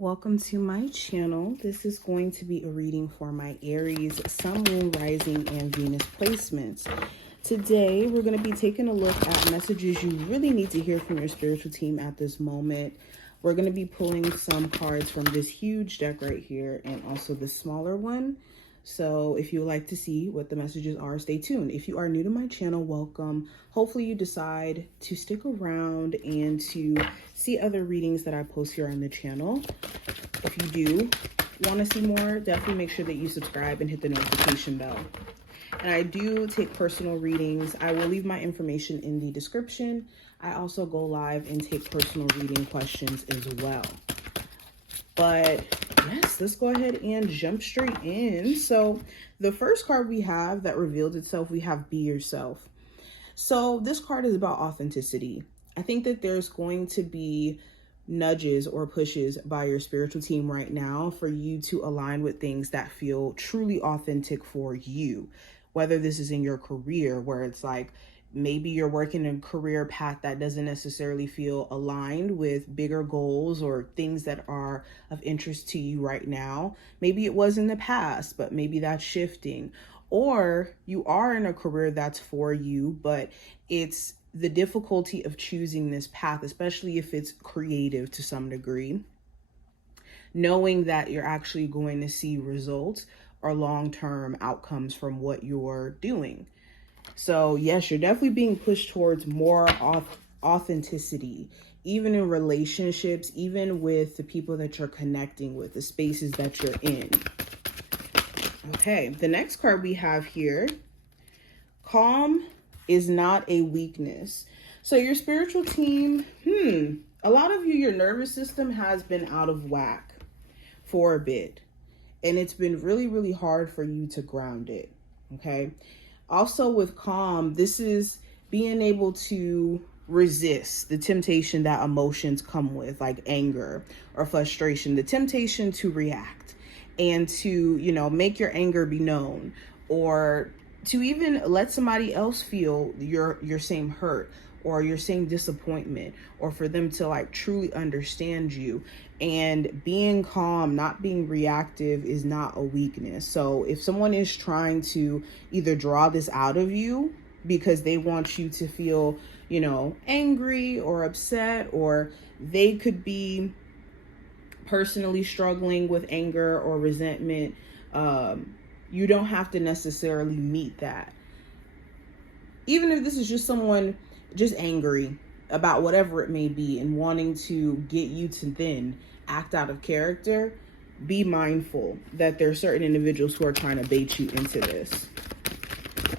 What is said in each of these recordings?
Welcome to my channel. This is going to be a reading for my Aries, Sun, Moon, Rising, and Venus placements. Today, we're going to be taking a look at messages you really need to hear from your spiritual team at this moment. We're going to be pulling some cards from this huge deck right here and also the smaller one. So if you would like to see what the messages are, stay tuned. If you are new to my channel, welcome. Hopefully you decide to stick around and to see other readings that I post here on the channel. If you do want to see more, definitely make sure that you subscribe and hit the notification bell. And I do take personal readings. I will leave my information in the description. I also go live and take personal reading questions as well. But yes, let's go ahead and jump straight in. So the first card we have that revealed itself, we have Be Yourself. So this card is about authenticity. I think that there's going to be nudges or pushes by your spiritual team right now for you to align with things that feel truly authentic for you. Whether this is in your career, where it's like, maybe you're working a career path that doesn't necessarily feel aligned with bigger goals or things that are of interest to you right now. Maybe it was in the past, but maybe that's shifting. Or you are in a career that's for you, but it's the difficulty of choosing this path, especially if it's creative to some degree. Knowing that you're actually going to see results or long-term outcomes from what you're doing. So yes, you're definitely being pushed towards more authenticity, even in relationships, even with the people that you're connecting with, the spaces that you're in. Okay, the next card we have here, calm is not a weakness. So your spiritual team, a lot of you, your nervous system has been out of whack for a bit. And it's been really, really hard for you to ground it, okay? Also with calm, this is being able to resist the temptation that emotions come with, like anger or frustration, the temptation to react and to, make your anger be known, or to even let somebody else feel your same hurt or your same disappointment, or for them to like truly understand you. And being calm, not being reactive, is not a weakness. So if someone is trying to either draw this out of you because they want you to feel, angry or upset, or they could be personally struggling with anger or resentment, you don't have to necessarily meet that. Even if this is just someone just angry about whatever it may be and wanting to get you to then act out of character, be mindful that there are certain individuals who are trying to bait you into this.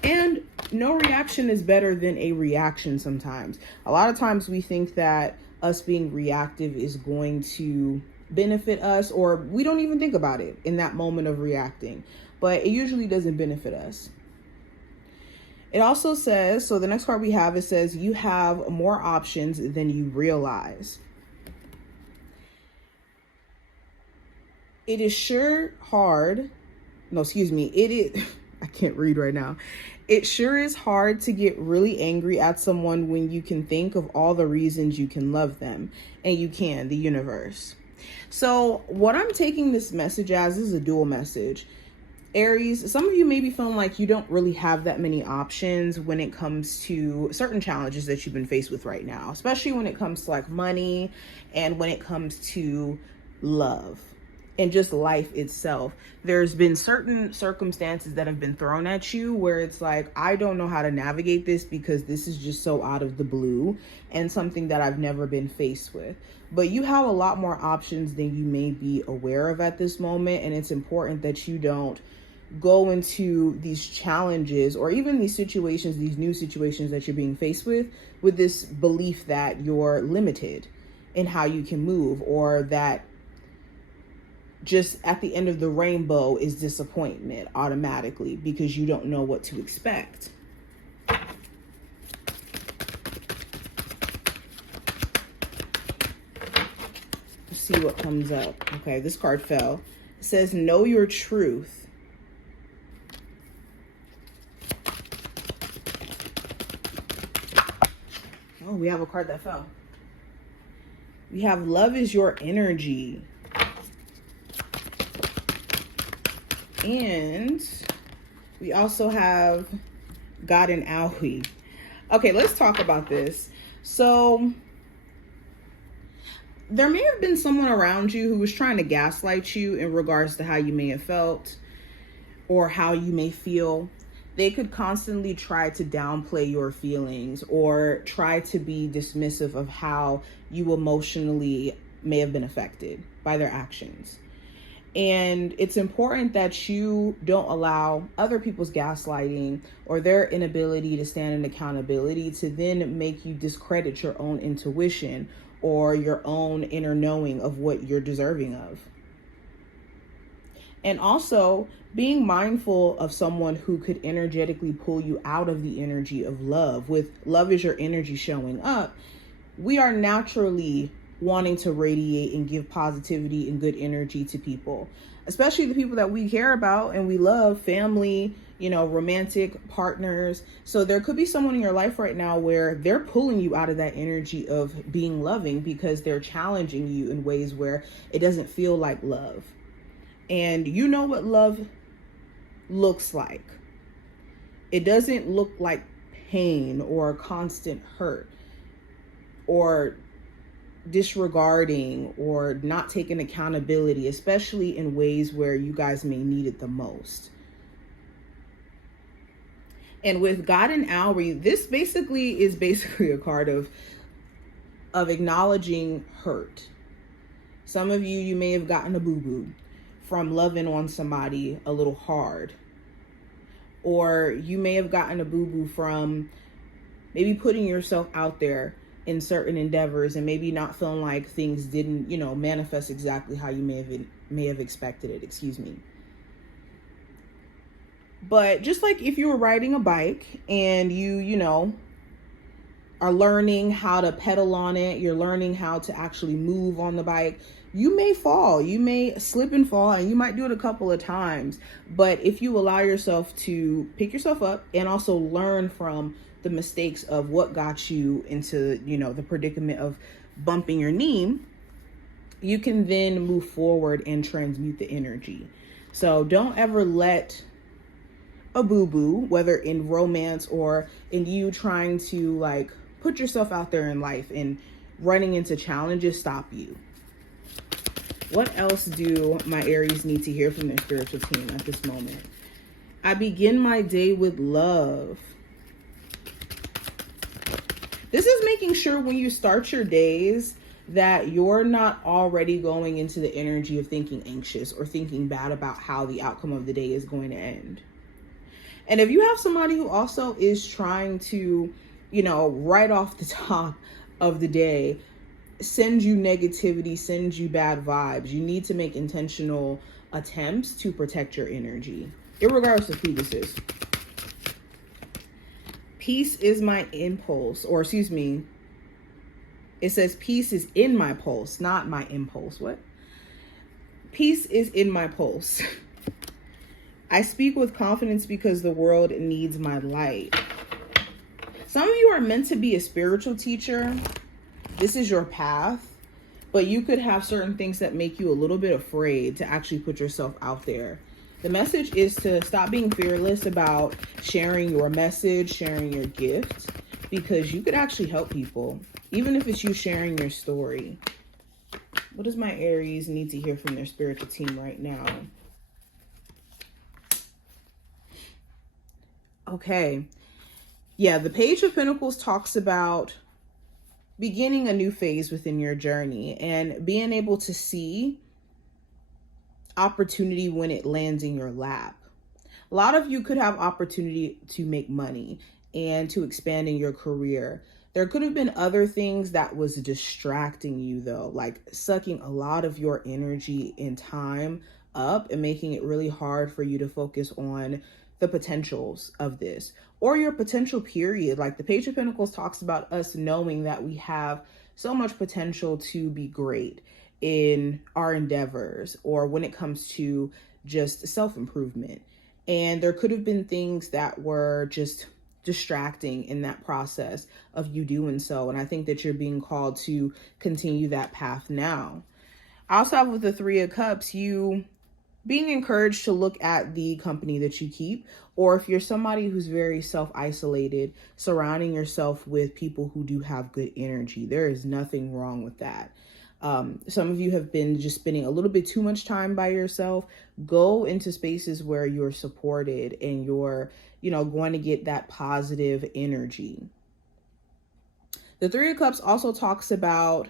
And no reaction is better than a reaction sometimes. A lot of times we think that us being reactive is going to benefit us, or we don't even think about it in that moment of reacting, but it usually doesn't benefit us. It also says, so the next card we have, it says, you have more options than you realize. It is sure hard. No, excuse me. I can't read right now. It sure is hard to get really angry at someone when you can think of all the reasons you can love them. And you can, the universe. So what I'm taking this message as is a dual message. Aries, some of you may be feeling like you don't really have that many options when it comes to certain challenges that you've been faced with right now, especially when it comes to like money and when it comes to love and just life itself. There's been certain circumstances that have been thrown at you where it's like, I don't know how to navigate this because this is just so out of the blue and something that I've never been faced with. But you have a lot more options than you may be aware of at this moment. And it's important that you don't go into these challenges or even these situations, these new situations that you're being faced with this belief that you're limited in how you can move, or that just at the end of the rainbow is disappointment automatically because you don't know what to expect. Let's see what comes up. Okay, this card fell. It says, know your truth. Oh, we have a card that fell. We have love is your energy. And we also have God and Aries. Okay, let's talk about this. So there may have been someone around you who was trying to gaslight you in regards to how you may have felt or how you may feel. They could constantly try to downplay your feelings or try to be dismissive of how you emotionally may have been affected by their actions. And it's important that you don't allow other people's gaslighting or their inability to stand in accountability to then make you discredit your own intuition or your own inner knowing of what you're deserving of. And also being mindful of someone who could energetically pull you out of the energy of love. With love as your energy showing up, we are naturally wanting to radiate and give positivity and good energy to people, especially the people that we care about and we love, family, romantic partners. So there could be someone in your life right now where they're pulling you out of that energy of being loving because they're challenging you in ways where it doesn't feel like love. And you know what love looks like. It doesn't look like pain or constant hurt or disregarding or not taking accountability, especially in ways where you guys may need it the most. And with God and Aries, this is basically a card of acknowledging hurt. Some of you may have gotten a boo-boo from loving on somebody a little hard. Or you may have gotten a boo-boo from maybe putting yourself out there in certain endeavors and maybe not feeling like things didn't, manifest exactly how you may have expected it. Excuse me. But just like if you were riding a bike and you are learning how to pedal on it, you're learning how to actually move on the bike, you may fall, you may slip and fall, and you might do it a couple of times. But if you allow yourself to pick yourself up and also learn from the mistakes of what got you into, the predicament of bumping your knee, you can then move forward and transmute the energy. So don't ever let a boo-boo, whether in romance or in you trying to put yourself out there in life and running into challenges, stop you. What else do my Aries need to hear from their spiritual team at this moment? I begin my day with love. This is making sure when you start your days that you're not already going into the energy of thinking anxious or thinking bad about how the outcome of the day is going to end. And if you have somebody who also is trying to, right off the top of the day, send you negativity, send you bad vibes, you need to make intentional attempts to protect your energy, irregardless of who this is. Peace is my impulse, or excuse me, it says peace is in my pulse, not my impulse. What? Peace is in my pulse. I speak with confidence because the world needs my light. Some of you are meant to be a spiritual teacher. This is your path, but you could have certain things that make you a little bit afraid to actually put yourself out there. The message is to stop being fearless about sharing your message, sharing your gift, because you could actually help people, even if it's you sharing your story. What does my Aries need to hear from their spiritual team right now? Okay. Yeah, the Page of Pentacles talks about beginning a new phase within your journey and being able to see opportunity when it lands in your lap. A lot of you could have opportunity to make money and to expand in your career. There could have been other things that was distracting you though, like sucking a lot of your energy and time up and making it really hard for you to focus on the potentials of this or your potential period. Like the Page of Pentacles talks about us knowing that we have so much potential to be great in our endeavors or when it comes to just self-improvement. And there could have been things that were just distracting in that process of you doing so. And I think that you're being called to continue that path now. I also have with the Three of Cups, you being encouraged to look at the company that you keep, or if you're somebody who's very self-isolated, surrounding yourself with people who do have good energy. There is nothing wrong with that. Some of you have been just spending a little bit too much time by yourself. Go into spaces where you're supported and you're, going to get that positive energy. The Three of Cups also talks about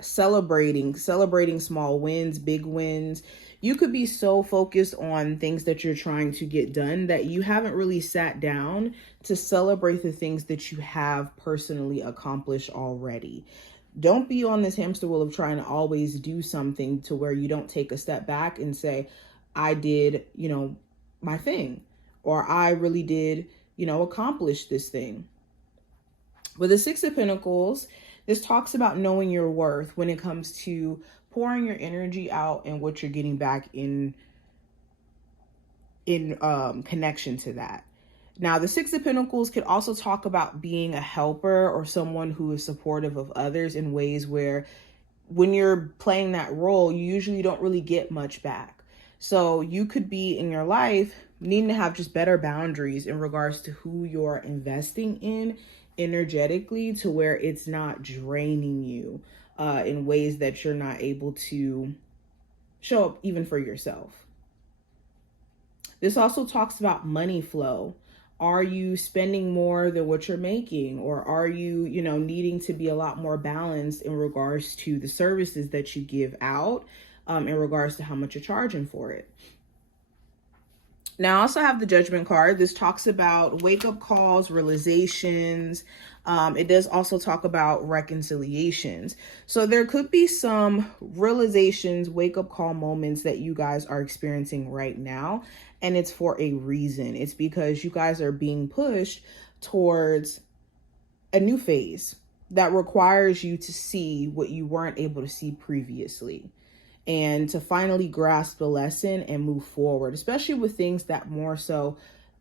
celebrating small wins, big wins. You could be so focused on things that you're trying to get done that you haven't really sat down to celebrate the things that you have personally accomplished already. Don't be on this hamster wheel of trying to always do something to where you don't take a step back and say, I did, my thing, or I really did, accomplish this thing. With the Six of Pentacles, this talks about knowing your worth when it comes to pouring your energy out and what you're getting back in connection to that. Now, the Six of Pentacles could also talk about being a helper or someone who is supportive of others in ways where when you're playing that role, you usually don't really get much back. So you could be in your life needing to have just better boundaries in regards to who you're investing in energetically, to where it's not draining you in ways that you're not able to show up even for yourself. This also talks about money flow. Are you spending more than what you're making? Or are you, needing to be a lot more balanced in regards to the services that you give out, in regards to how much you're charging for it? Now, I also have the Judgment card. This talks about wake-up calls, realizations. It does also talk about reconciliations. So there could be some realizations, wake-up call moments that you guys are experiencing right now. And it's for a reason. It's because you guys are being pushed towards a new phase that requires you to see what you weren't able to see previously, and to finally grasp the lesson and move forward, especially with things that more so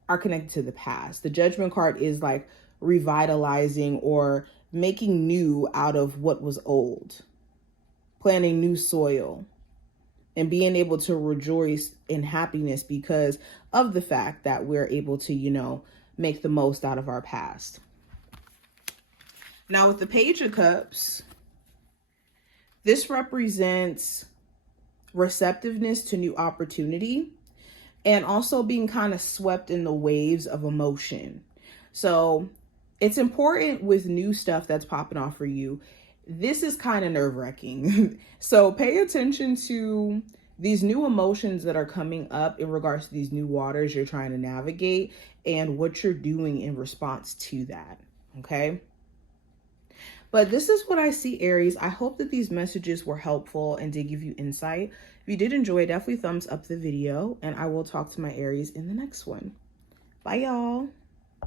are connected to the past. The Judgment card is like revitalizing or making new out of what was old, planting new soil, and being able to rejoice in happiness because of the fact that we're able to, make the most out of our past. Now, with the Page of Cups, this represents receptiveness to new opportunity and also being kind of swept in the waves of emotion. So it's important with new stuff that's popping off for you. This is kind of nerve-wracking. So pay attention to these new emotions that are coming up in regards to these new waters you're trying to navigate and what you're doing in response to that. Okay. But this is what I see, Aries. I hope that these messages were helpful and did give you insight. If you did enjoy, definitely thumbs up the video, and I will talk to my Aries in the next one. Bye, y'all.